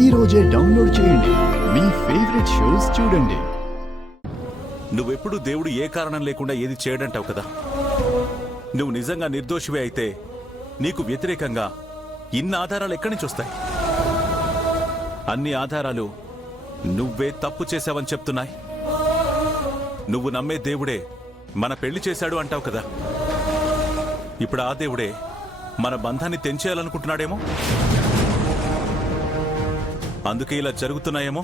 ఈ రోజే డౌన్లోడ్ చేయండి. మీ ఫేవరెట్ షోస్ చూడండి. నువ్వెప్పుడు దేవుడు ఏ కారణం లేకుండా ఏది చేయడంటావు కదా. నువ్వు నిజంగా నిర్దోషివే అయితే నీకు వ్యతిరేకంగా ఇన్ని ఆధారాలు ఎక్కడి నుంచి వస్తాయి? అన్ని ఆధారాలు నువ్వే తప్పు చేశావని చెప్తున్నాయి. నువ్వు నమ్మే దేవుడే మన పెళ్లి చేశాడు అంటావు కదా. ఇప్పుడు ఆ దేవుడే మన బంధాన్ని తెంచేయాలనుకుంటున్నాడేమో. అందుకే ఇలా జరుగుతున్నాయేమో.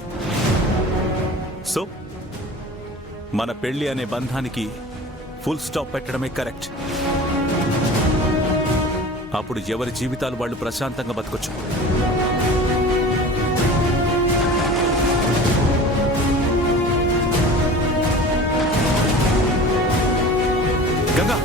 సో మన పెళ్లి అనే బంధానికి ఫుల్ స్టాప్ పెట్టడమే కరెక్ట్. అప్పుడు ఎవరి జీవితాలు వాళ్ళు ప్రశాంతంగా బతకొచ్చు. గంగా,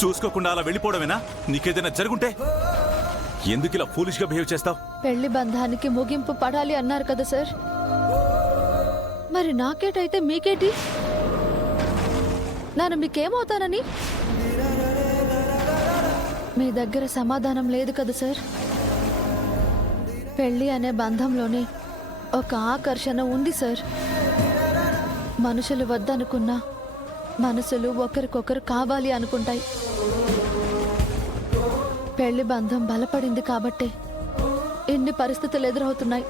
చూసుకోకుండా అలా వెళ్ళిపోవడమేనా? నీకేదైనా జరుగుంటే ఎందుకు ఇలా ఫూలిష్ గా బిహేవ్ చేస్తావు? పెళ్లి బంధానికి ముగింపు పడాలి అన్నారు కదా సార్. మరి నాకేటైతే మీకేటి? నేను మీకేమవుతానని? మీ దగ్గర సమాధానం లేదు కదా సార్. పెళ్లి అనే బంధంలోనే ఒక ఆకర్షణ ఉంది సార్. మనుషులు వద్దనుకున్నా మనసులు ఒకరికొకరు కావాలి అనుకుంటాయి. పెళ్లి బంధం బలపడింది కాబట్టే ఇన్ని పరిస్థితులు ఎదురవుతున్నాయి.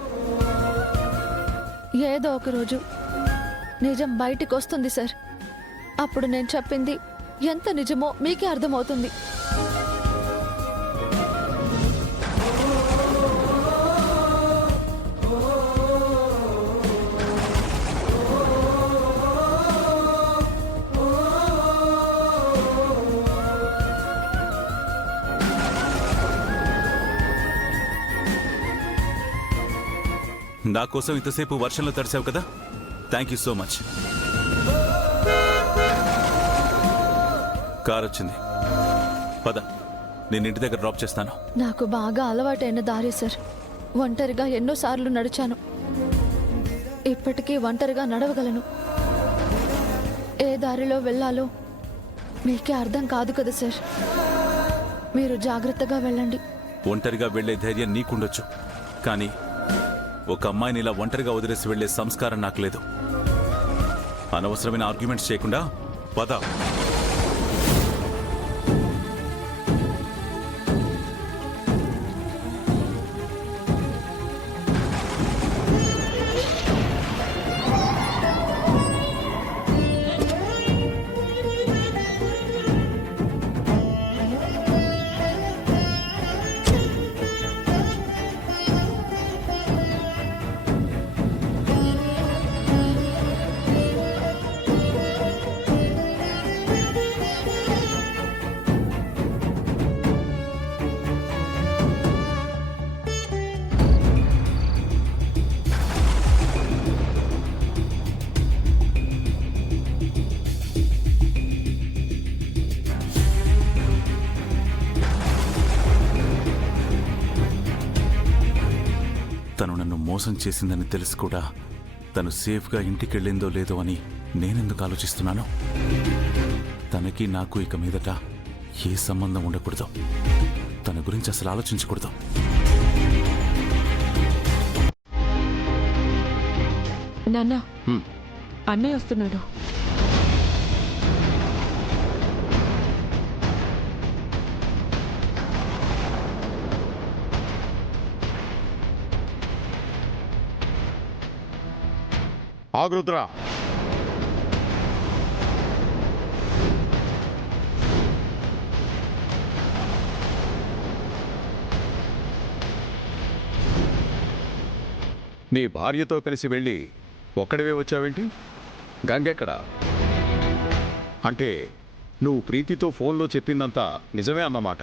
ఏదో ఒక రోజు నిజం బయటికి వస్తుంది సార్. అప్పుడు నేను చెప్పింది ఎంత నిజమో మీకే అర్థమవుతుంది. నా కోసం ఇంతసేపు వర్షంలో తడిసావు కదా. Thank you so much. Car వచ్చింది, పద, నేను ఇంటి దగ్గర డ్రాప్ చేస్తాను. నాకు బాగా అలవాటైన దారి సార్. ఒంటరిగా ఎన్నోసార్లు నడిచాను. ఇప్పటికీ ఒంటరిగా నడవగలను. ఏ దారిలో వెళ్ళాలో మీకే అర్థం కాదు కదా సార్. మీరు జాగ్రత్తగా వెళ్ళండి. ఒంటరిగా వెళ్లే ధైర్యం నీకుండొచ్చు, కానీ ఒక అమ్మాయిని ఇలా ఒంటరిగా వదిలేసి వెళ్లే సంస్కారం నాకు లేదు. అనవసరమైన ఆర్గ్యుమెంట్స్ చేయకుండా పద. తను నన్ను మోసం చేసిందని తెలిసి కూడా తను సేఫ్గా ఇంటికెళ్ళిందో లేదో అని నేనెందుకు ఆలోచిస్తున్నాను? తనకి నాకు ఇక మీదట ఏ సంబంధం ఉండకూడదు. తన గురించి అసలు ఆలోచించకూడదు. నాన్న, అన్నయ్య వస్తున్నాడు. ఆగృద్రా, నీ భార్యతో కలిసి వెళ్ళి ఒక్కడివే వచ్చావేంటి? గంగెక్కడ? అంటే నువ్వు ప్రీతితో ఫోన్లో చెప్పిందంతా నిజమే అన్నమాట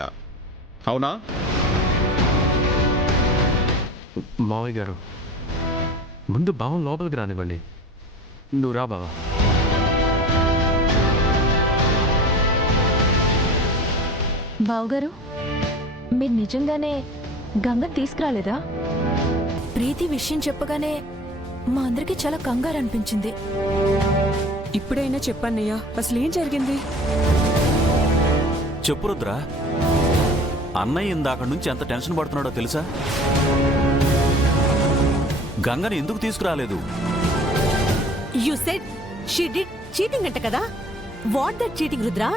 అవునా? మావయ్య గారు ముందు బావం లోపలికి రానివ్వండి. నువ్వు రా బావా. బావగారు, మీరు నిజంగానే గంగ తీసుకురాలేదా? ప్రీతి విషయం చెప్పగానే మా అందరికీ చాలా కంగారు అనిపించింది. ఇప్పుడైనా చెప్పన్నయ్యా, అసలు ఏం జరిగింది? చెప్పు రుద్ర, అన్నయ్య ఇందాక నుంచి ఎంత టెన్షన్ పడుతున్నాడో తెలుసా? గంగని ఎందుకు తీసుకురాలేదు? You said she did cheating అంట కదా. What that cheating Rudra?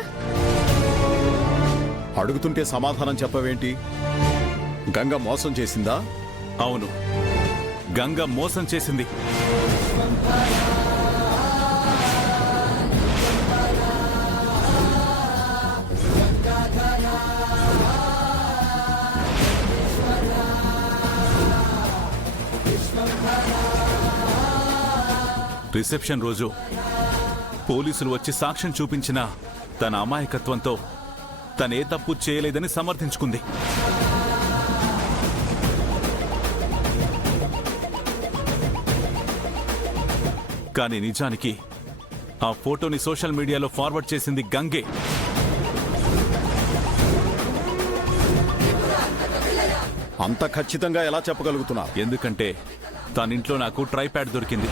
అడుగుతుంటే సమాధానం చెప్పవేంటి? గంగ మోసం చేసిందా? అవును, గంగ మోసం చేసింది. రిసెప్షన్ రోజు పోలీసులు వచ్చి సాక్ష్యం చూపించిన తన అమాయకత్వంతో తనే తప్పు చేయలేదని సమర్థించుకుంది. కానీ నిజానికి ఆ ఫోటోని సోషల్ మీడియాలో ఫార్వర్డ్ చేసింది గంగే. అంత ఖచ్చితంగా ఎలా చెప్పగలుగుతున్నా? ఎందుకంటే తన ఇంట్లో నాకు ట్రైప్యాడ్ దొరికింది.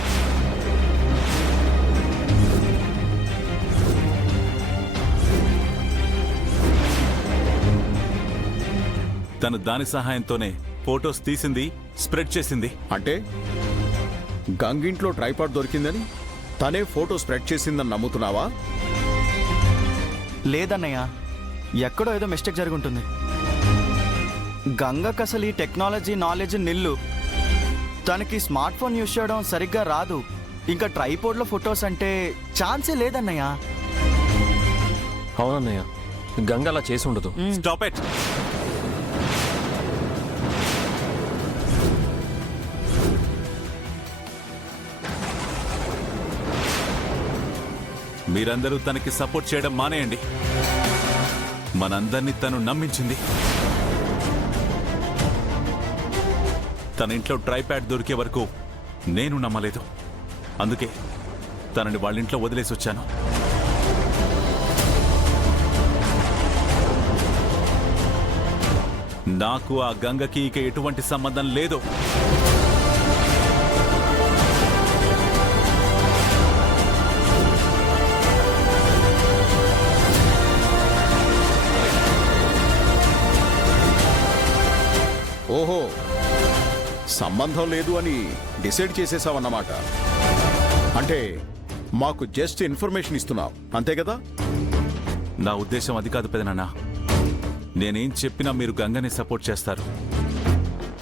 తను దాని సహాయంతోనే ఫోటోస్ తీసింది, స్ప్రెడ్ చేసింది. అంటే గంగింట్లో ట్రైపాడ్ దొరికిందని తనే ఫోటో స్ప్రెడ్ చేసిందని నమ్ముతున్నావా? లేదన్నయ్య, ఎక్కడో ఏదో మిస్టేక్ జరిగి ఉంటుంది. గంగకు అసలు ఈ టెక్నాలజీ నాలెడ్జ్ నిల్లు. తనకి స్మార్ట్ ఫోన్ యూజ్ చేయడం సరిగ్గా రాదు. ఇంకా ట్రైపోర్డ్లో ఫొటోస్ అంటే ఛాన్సే లేదన్నయ్య. అవునన్నయ్య, గంగ అలా చేసి ఉండదు. Stop it. మీరందరూ తనకి సపోర్ట్ చేయడం మానేయండి. మనందరినీ తను నమ్మించింది. తన ఇంట్లో ట్రైప్యాడ్ దొరికే వరకు నేను నమ్మలేదు. అందుకే తనని వాళ్ళ ఇంట్లో వదిలేసి వచ్చాను. నాకు ఆ గంగకి ఇక ఎటువంటి సంబంధం లేదు. ఓహో, సంబంధం లేదు అని డిసైడ్ చేసేసావన్నమాట. అంటే మాకు జస్ట్ ఇన్ఫర్మేషన్ ఇస్తున్నావు, అంతే కదా? నా ఉద్దేశం అది కాదు పెదనాన్న. నేనేం చెప్పినా మీరు గంగని సపోర్ట్ చేస్తారు.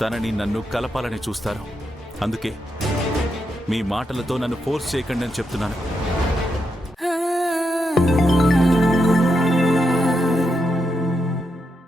తనని నన్ను కలపాలని చూస్తారు. అందుకే మీ మాటలతో నన్ను ఫోర్స్ చేయకండి అని చెప్తున్నాను.